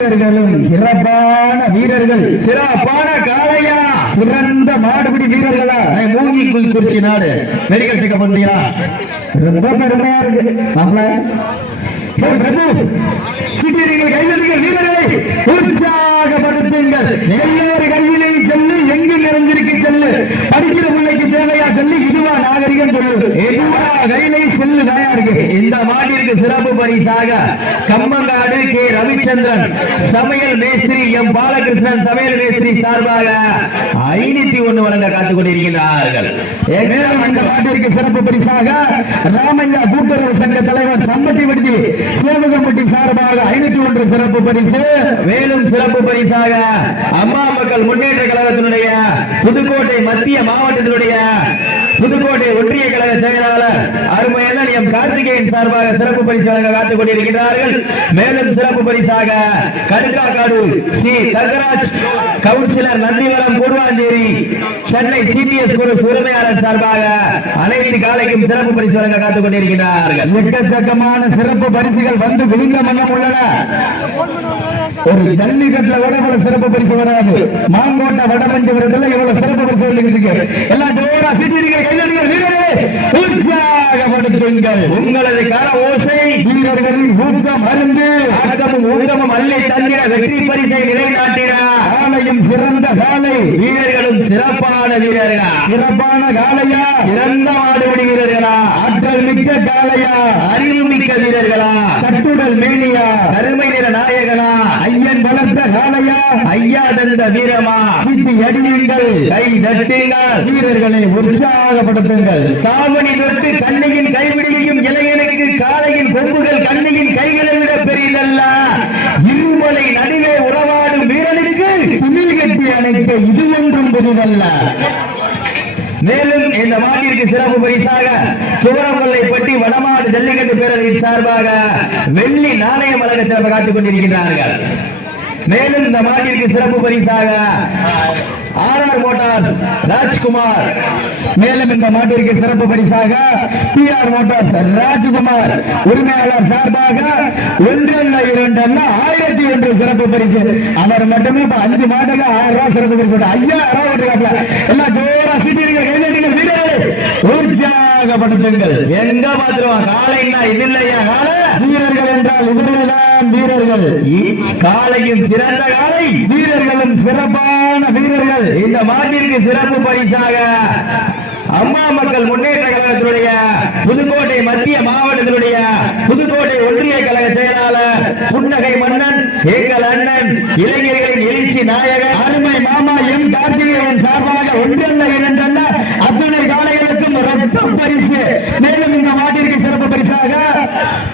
வீரர்களும் சிறப்பான வீரர்கள். சிறப்பான காளையா. சிறந்த மாடுபிடி வீரர்களா? மூங்கி குறிச்சி நாடு. மெடிக்கல் செக்கப் பண்றியா? ரொம்ப பெருமையா இருக்கு. பிரபு கைதட்டுங்கள் வீரர்களை. உற்சாகப்படுத்துங்கள். எல்லாரு கையிலே செல்லு எங்கு நிறைஞ்சிருக்கு செல்லு படிக்கிற பிள்ளைக்கு தேவையா செல்லு இதுவா நாகரிகம் சொல்லு இதுவா கையிலே செல்லு இந்த மாட்டிற்கு சிறப்பு பரிசாக கம்மங்காடு கே. ரவிச்சந்திரன் சமையல் மேஸ்திரி எம். பாலகிருஷ்ணன் சமையல் மேஸ்திரி சார்பாக ஐநூத்தி ஒண்ணு வழங்க காத்துக் கொண்டிருக்கிறார்கள் இந்த பாட்டிற்கு சிறப்பு பரிசாக ராமையா கூட்டுறவு சங்க தலைவர் சம்பட்டி விடுதி சேவகம்பட்டி சார்பாக ஐநூத்தி ஒன்று சிறப்பு பரிசு. மேலும் சிறப்பு பரிசாக அம்மா மக்கள் முன்னேற்ற கழகத்தினுடைய புதுக்கோட்டை மத்திய மாவட்டத்தினுடைய புதுக்கோட்டை ஒன்றிய கழக செயலாளர் அருமையான எம் கார்த்திகேயன் சார்பாக சிறப்பு பரிசு வழங்க காத்துக் கொண்டிருக்கிறார்கள் மேலும் சிறப்பு பரிசாக Kadukkakkadu C. Thangaraj councillor Nandivaram Guduvancheri Chennai CBS குழு உரிமையாளர் சார்பாக அனைத்து காலைக்கும் சிறப்பு பரிசு வழங்க காத்துக் கொண்டிருக்கிறார்கள் எக்கச்சக்கமான சிறப்பு பரிசுகள் வந்து விழுந்த மன்னம் உள்ளன. ஒரு ஜல்லிக்கட்டுல கூட இவ்வளவு சிறப்பு பரிசு வராது. மாங்கோட்டை வடமஞ்சபுரத்துல இவ்வளவு சிறப்பு பரிசு இருக்கு. எல்லாம் ஜோரா சீட்டிகள் உற்சாகப்படுத்துங்கள். உங்களது கர ஓசை வீரர்களின் ஊக்கம் அருந்து ஆக்கமும் ஊக்கமும் அள்ளி தந்திர வெற்றி பரிசை நிலைநாட்டின காலையும் சிறந்த காலை. வீரர்களும் சிறப்பான வீரர்களா. சிறப்பான காலையா. சிறந்த மாடுபிடி வீரர்களா. ஆற்றல் மிக்க காலையா. அறிவு மிக்க வீரர்களா. கட்டுடல் மேனியா. கருமை நிற நாயகனா. ஐயன் ஐயா தந்த வீரமா? சித்தி அடியுங்கள் கை தட்டுங்கள் வீரர்களை உற்சாகப்படுத்துங்கள். தாமணி தொட்டு கண்ணியின் கைபிடிக்கும் இளைஞனுக்கு காளையின் கொம்புகள் கண்ணியின் கைகளை விட பெரியதல்ல. இருமலை நடுவே உறவாடும் வீரனுக்கு துணில் கட்டி அணைக்க இது ஒன்றும் புதிதல்ல. மேலும் இந்த மாட்டிற்கு சிறப்பு பரிசாக துவரமல்லைப்பட்டி வடமாடு ஜல்லிக்கட்டு பேரவையின் சார்பாக வெள்ளி நாணயம் வழங்க சிறப்பு காத்துக் கொண்டிருக்கிறார்கள் மேலும் இந்த மாட்டிற்கு சிறப்பு பரிசாக ஆர் ஆர் மோட்டார்ஸ் ராஜ்குமார். மேலும் இந்த மாட்டிற்கு சிறப்பு பரிசாக பி ஆர் மோட்டார்ஸ் ராஜ்குமார். உரிமையாளர் சார்பாக ஒன்றல்ல இரண்டல்ல ஆயிரத்தி ஒன்று சிறப்பு பரிசு. அவர் மட்டுமே இப்ப அஞ்சு மாட்டுக்கு ஆயிரம் ரூபாய் சிறப்பு பரிசு. ஐயாயிரம் ரூபாய் எல்லாம் ஜோரா சீட்டிடுங்க கைதடிங்க உற்சாகப்படுத்துங்கள் எங்க பாத்துருவான் காலைன்னா இது இல்லையா? காலை? வீரர்கள் என்றால் இவர்கள்தான் வீரர்கள். காலையும் சிறந்த காலை வீரர்களும் சிறப்பான வீரர்கள். இந்த மாட்டிற்கு சிறப்பு பரிசாக அம்மா மக்கள் முன்னேற்ற கழகத்தினுடைய புதுக்கோட்டை மத்திய மாவட்டத்தினுடைய புதுக்கோட்டை ஒன்றிய கழக செயலாளர் புன்னகை மன்னன் எங்கள் அண்ணன் இளைஞர்களின் எழுச்சி நாயகன் அருமை மாமா எம் கார்த்திகேயன் சார்பாக அத்தனை காலைகளுக்கும் பரிசு. மேலும் இந்த மாட்டிற்கு சிறப்பு பரிசாக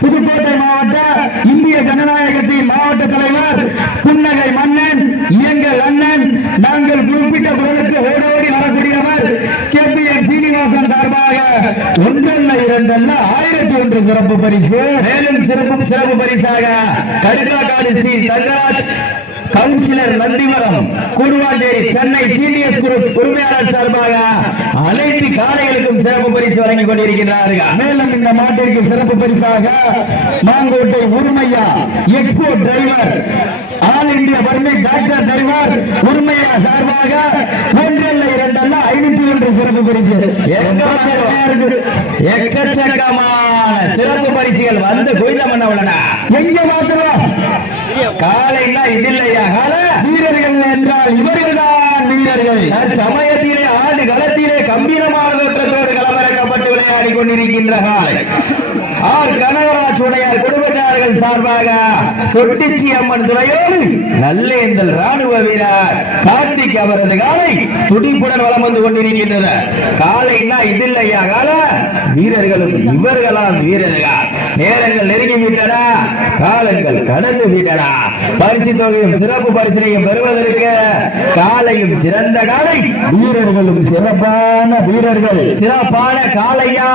புதுக்கோட்டை மாவட்ட இந்திய ஜனநாயக கட்சியின் மாவட்ட தலைவர் புன்னகை மன்னன் எங்கள் அண்ணன் நாங்கள் குறிப்பிட்ட குரலுக்கு ஓடோடி வரக்கூடியவர் கே பி என் சீனிவாசன் சார்பாக ஒன்றல்ல இரண்டல்ல ஆயிரத்தி ஒன்று சிறப்பு பரிசு. மேலும் சிறப்பு சிறப்பு பரிசாக Kadukkakkadu C Thangaraj councillor Nandivaram Guduvancheri Chennai CDS group உரிமையாளர் சார்பாக அனைத்து காளைகளுக்கும் சிறப்பு பரிசு வழங்கி கொண்டிருக்கிறார்கள் மேலும் இந்த மாட்டிற்கு சிறப்பு பரிசாக மாங்கோட்டை உரிமையா எக்ஸ்போ டிரைவர் ஆல் இந்தியா வறுமை டாக்டர் டிரைவர் உரிமையா சார்பாக ஒன்றல்ல இரண்டல்ல ஐநூத்தி ஒன்று சிறப்பு பரிசு. எக்கச்சக்கமான சிறப்பு பரிசுகள் வந்து குவிதம் பண்ண உள்ளன. எங்க மாத்திரம்? காலைன்னா இது இல்லையா? காலை? வீரர்கள் என்றால் இவர்கள்தான் வீரர்கள். சமயத்திலே ஆடு களத்திலே கம்பீரமான தோற்றத்தோடு களமிறக்கப்பட்டு விளையாடி கொண்டிருக்கின்ற காலை. ஆர். கனகராஜ் உடையார் குடும்பத்தார்கள் சார்பாக தொட்டிச்சி அம்மன் துறையோடு நல்லேந்தல் ராணுவ வீரர் கார்த்திக் அவரது காலை துடிப்புடன் வலம் வந்து கொண்டிருக்கின்றன காலைன்னா இது இல்லையா? கால? வீரர்களும் இவர்களாம் வீரர்கள். நேரங்கள் நெருங்கி விட்டன காலங்கள் கடந்து விட்டனா பரிசு தொகையும் சிறப்பு பரிசனையும் பெறுவதற்கு காலையும் சிறந்த காலை. வீரர்களும் சிறப்பான வீரர்கள். சிறப்பான காலையா?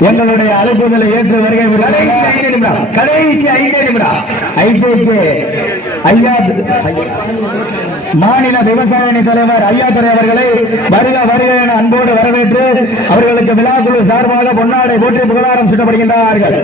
எங்களுடைய அழைப்புகளை ஏற்று வருகை கடைசி ஐந்து நிமிடம். கடைசி ஐந்து நிமிடம். ஐஜேக்கு ஐயா மாநில விவசாய தலைவர் ஐயாத்துறை அவர்களை வருக வருக என அன்போடு வரவேற்று அவர்களுக்கு விழாக்குழு சார்பாக பொன்னாடை போற்றி புகழாரம் சுட்டப்படுகின்றார்கள்.